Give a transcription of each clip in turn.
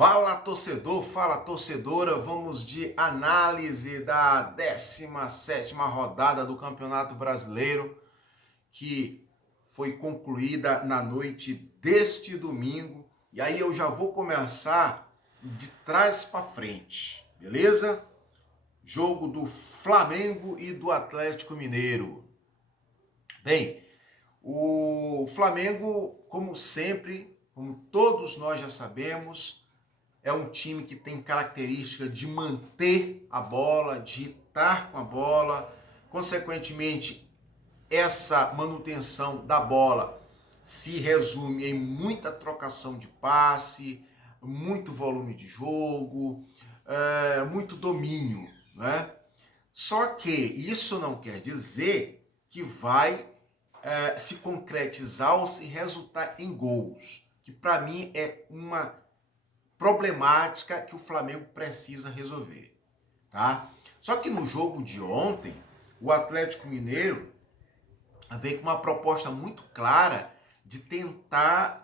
Fala torcedor, fala torcedora, vamos de análise da 17ª rodada do Campeonato Brasileiro, que foi concluída na noite deste domingo. E aí eu já vou começar de trás para frente, beleza? Jogo do Flamengo e do Atlético Mineiro. Bem, o Flamengo, como sempre, como todos nós já sabemos, é um time que tem característica de manter a bola, de estar com a bola. Consequentemente, essa manutenção da bola se resume em muita trocação de passe, muito volume de jogo, muito domínio, né? Só que isso não quer dizer que vai se concretizar ou se resultar em gols, que para mim é uma problemática que o Flamengo precisa resolver, tá? Só que no jogo de ontem, o Atlético Mineiro veio com uma proposta muito clara de tentar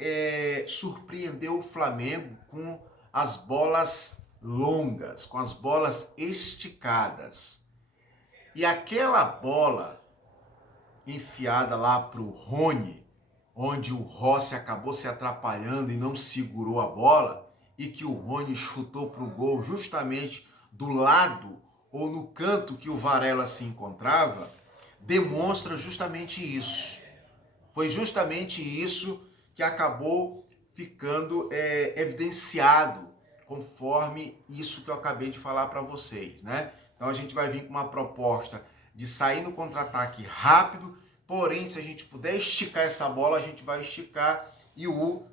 surpreender o Flamengo com as bolas longas, com as bolas esticadas. E aquela bola enfiada lá para o Rony, onde o Rossi acabou se atrapalhando e não segurou a bola, e que o Rony chutou para o gol justamente do lado ou no canto que o Varela se encontrava, demonstra justamente isso. Foi justamente isso que acabou ficando evidenciado, conforme isso que eu acabei de falar para vocês, né? Então a gente vai vir com uma proposta de sair no contra-ataque rápido, porém, se a gente puder esticar essa bola, a gente vai esticar, e o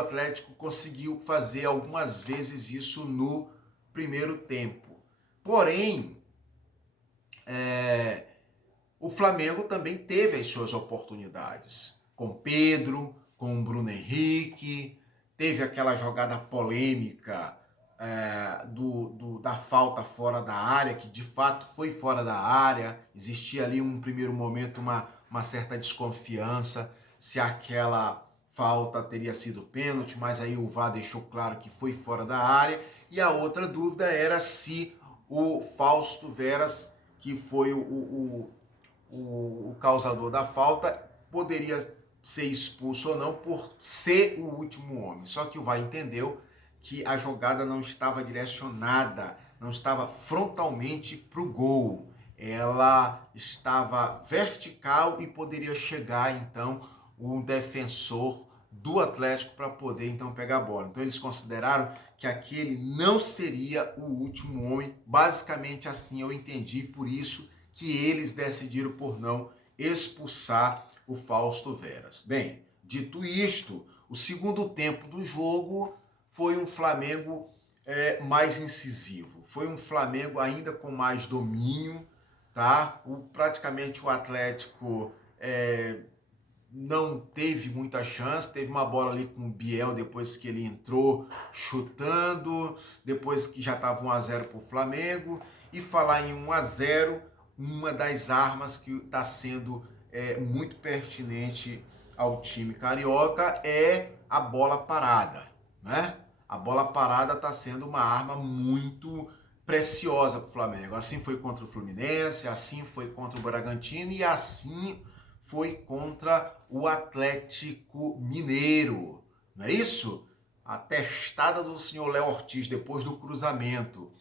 Atlético conseguiu fazer algumas vezes isso no primeiro tempo. Porém, o Flamengo também teve as suas oportunidades, com Pedro, com Bruno Henrique, teve aquela jogada polêmica da falta fora da área, que de fato foi fora da área. Existia ali um primeiro momento uma certa desconfiança se aquela falta teria sido pênalti, mas aí o VAR deixou claro que foi fora da área. E a outra dúvida era se o Fausto Veras, que foi o causador da falta, poderia ser expulso ou não por ser o último homem. Só que o VAR entendeu que a jogada não estava direcionada, não estava frontalmente para o gol. Ela estava vertical e poderia chegar, então, um defensor do Atlético para poder, então, pegar a bola. Então, eles consideraram que aquele não seria o último homem. Basicamente, assim eu entendi, por isso que eles decidiram por não expulsar o Fausto Veras. Bem, dito isto, o segundo tempo do jogo foi um Flamengo mais incisivo. Foi um Flamengo ainda com mais domínio, tá? Praticamente o Atlético não teve muita chance, teve uma bola ali com o Biel depois que ele entrou chutando, depois que já estava 1-0 para o Flamengo. E falar em 1-0, uma das armas que está sendo muito pertinente ao time carioca é a bola parada, né? A bola parada está sendo uma arma muito preciosa para o Flamengo. Assim foi contra o Fluminense, assim foi contra o Bragantino e assim foi contra o Atlético Mineiro. Não é isso? A testada do senhor Léo Ortiz depois do cruzamento,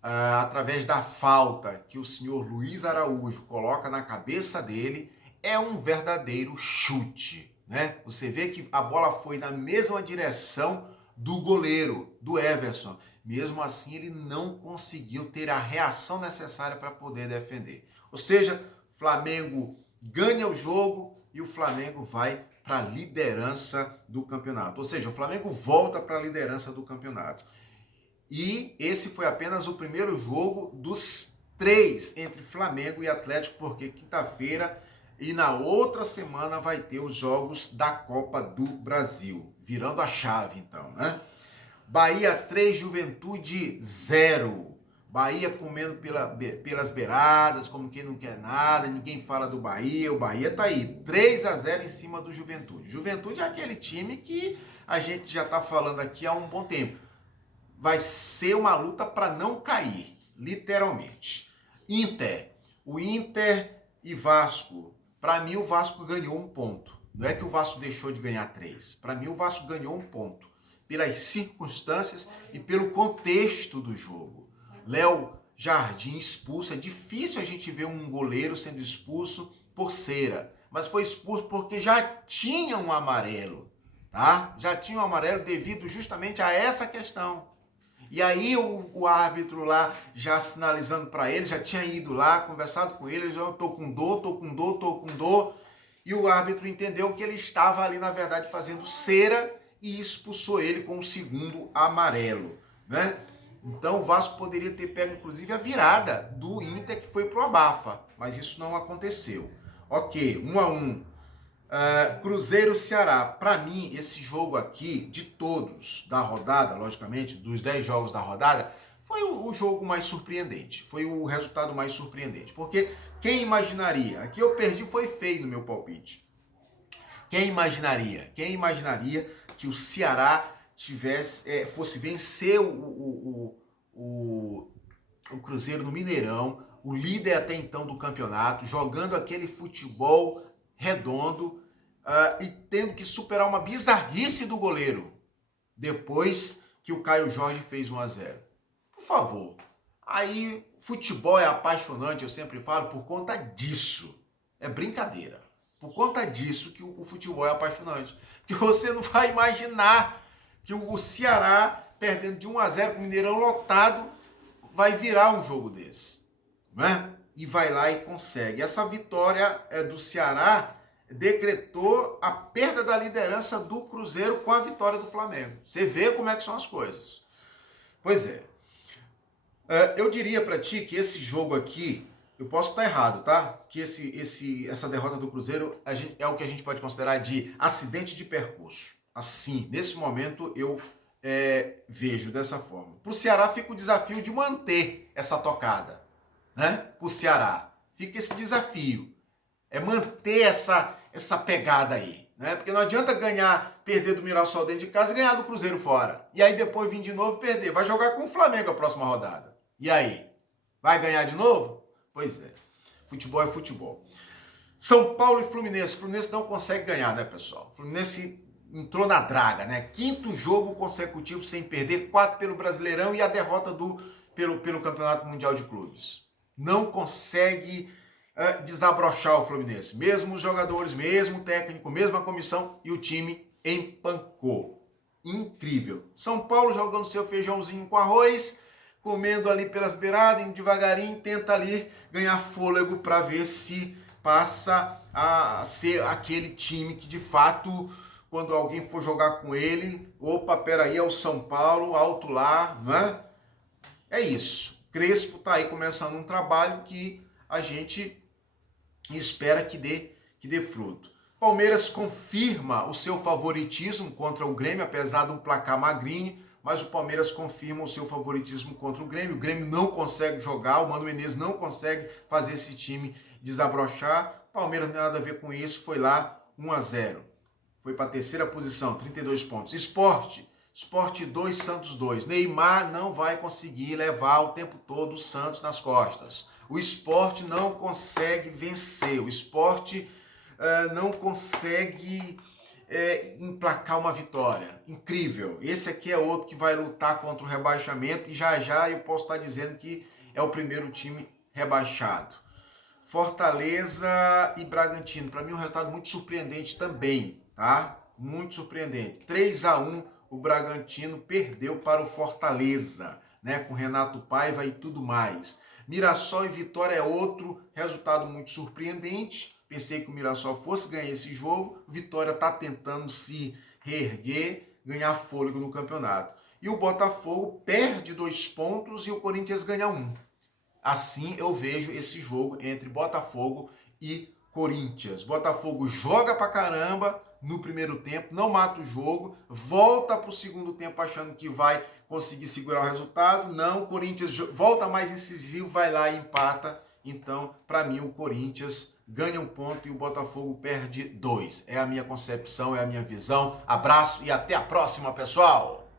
através da falta que o senhor Luiz Araújo coloca na cabeça dele, é um verdadeiro chute, né? Você vê que a bola foi na mesma direção do goleiro, do Everson. Mesmo assim, ele não conseguiu ter a reação necessária para poder defender. Ou seja, Flamengo ganha o jogo e o Flamengo vai para a liderança do campeonato. Ou seja, o Flamengo volta para a liderança do campeonato. E esse foi apenas o primeiro jogo dos 3 entre Flamengo e Atlético, porque quinta-feira e na outra semana vai ter os jogos da Copa do Brasil, virando a chave então, né? Bahia 3, Juventude 0. Bahia comendo pelas beiradas, como quem não quer nada, ninguém fala do Bahia. O Bahia tá aí, 3-0 em cima do Juventude. Juventude é aquele time que a gente já está falando aqui há um bom tempo. Vai ser uma luta para não cair, literalmente. O Inter e Vasco. Para mim, o Vasco ganhou um ponto. Não é que o Vasco deixou de ganhar 3. Para mim, o Vasco ganhou um ponto. Pelas circunstâncias e pelo contexto do jogo. Léo Jardim expulso. É difícil a gente ver um goleiro sendo expulso por cera. Mas foi expulso porque já tinha um amarelo. Tá? Já tinha um amarelo devido justamente a essa questão. E aí o árbitro lá já sinalizando para ele, já tinha ido lá, conversado com ele, já tô com dor. E o árbitro entendeu que ele estava ali, na verdade, fazendo cera e expulsou ele com o segundo amarelo, né? Então o Vasco poderia ter pego, inclusive, a virada do Inter, que foi pro abafa, mas isso não aconteceu. Ok, 1-1. Cruzeiro-Ceará. Para mim, esse jogo aqui, de todos da rodada, logicamente, dos 10 jogos da rodada, foi o jogo mais surpreendente. Foi o resultado mais surpreendente. Porque quem imaginaria? Aqui eu perdi, foi feio no meu palpite. Quem imaginaria? Quem imaginaria que o Ceará fosse vencer o Cruzeiro no Mineirão, o líder até então do campeonato, jogando aquele futebol redondo, e tendo que superar uma bizarrice do goleiro, depois que o Caio Jorge fez 1-0. Por favor. Aí, futebol é apaixonante, eu sempre falo, por conta disso. É brincadeira. Por conta disso que o futebol é apaixonante. Porque você não vai imaginar que o Ceará, perdendo de 1-0 com o Mineirão lotado, vai virar um jogo desse. Né? E vai lá e consegue. Essa vitória do Ceará decretou a perda da liderança do Cruzeiro com a vitória do Flamengo. Você vê como é que são as coisas. Pois é. Eu diria para ti que esse jogo aqui, eu posso estar errado, tá? Que essa derrota do Cruzeiro é o que a gente pode considerar de acidente de percurso. Assim, nesse momento eu vejo dessa forma. Para o Ceará fica o desafio de manter essa tocada, né? Para o Ceará fica esse desafio. É manter essa pegada aí, né? Porque não adianta perder do Mirassol dentro de casa e ganhar do Cruzeiro fora. E aí depois vir de novo e perder. Vai jogar com o Flamengo a próxima rodada. E aí? Vai ganhar de novo? Pois é. Futebol é futebol. São Paulo e Fluminense. Fluminense não consegue ganhar, né, pessoal? Fluminense entrou na draga, né? 5º jogo consecutivo sem perder, 4 pelo Brasileirão e a derrota pelo Campeonato Mundial de Clubes. Não consegue desabrochar o Fluminense. Mesmo os jogadores, mesmo o técnico, mesma comissão, e o time empancou. Incrível. São Paulo jogando seu feijãozinho com arroz, comendo ali pelas beiradas, indo devagarinho, tenta ali ganhar fôlego para ver se passa a ser aquele time que de fato, quando alguém for jogar com ele, opa, peraí, é o São Paulo, alto lá, não é? É isso. Crespo tá aí começando um trabalho que a gente espera que dê fruto. Palmeiras confirma o seu favoritismo contra o Grêmio, apesar de um placar magrinho, mas o Palmeiras confirma o seu favoritismo contra o Grêmio. O Grêmio não consegue jogar, o Mano Menezes não consegue fazer esse time desabrochar. O Palmeiras não tem nada a ver com isso, foi lá 1-0. Foi para a 3ª posição, 32 pontos. Sport 2, Santos 2. Neymar não vai conseguir levar o tempo todo o Santos nas costas. O Sport não consegue vencer. O Sport não consegue emplacar uma vitória. Incrível. Esse aqui é outro que vai lutar contra o rebaixamento e já já eu posso estar dizendo que é o primeiro time rebaixado. Fortaleza e Bragantino. Para mim um resultado muito surpreendente também, tá? Muito surpreendente. 3-1, o Bragantino perdeu para o Fortaleza, né? Com Renato Paiva e tudo mais. Mirassol e Vitória é outro resultado muito surpreendente. Pensei que o Mirassol fosse ganhar esse jogo. Vitória está tentando se reerguer, ganhar fôlego no campeonato. E o Botafogo perde 2 pontos e o Corinthians ganha 1. Assim eu vejo esse jogo entre Botafogo e Corinthians. Botafogo joga pra caramba no primeiro tempo, não mata o jogo, volta pro segundo tempo achando que vai conseguir segurar o resultado. Não, o Corinthians volta mais incisivo, vai lá e empata Então, para mim, o Corinthians ganha um ponto e o Botafogo perde 2. É a minha concepção, é a minha visão. Abraço e até a próxima, pessoal!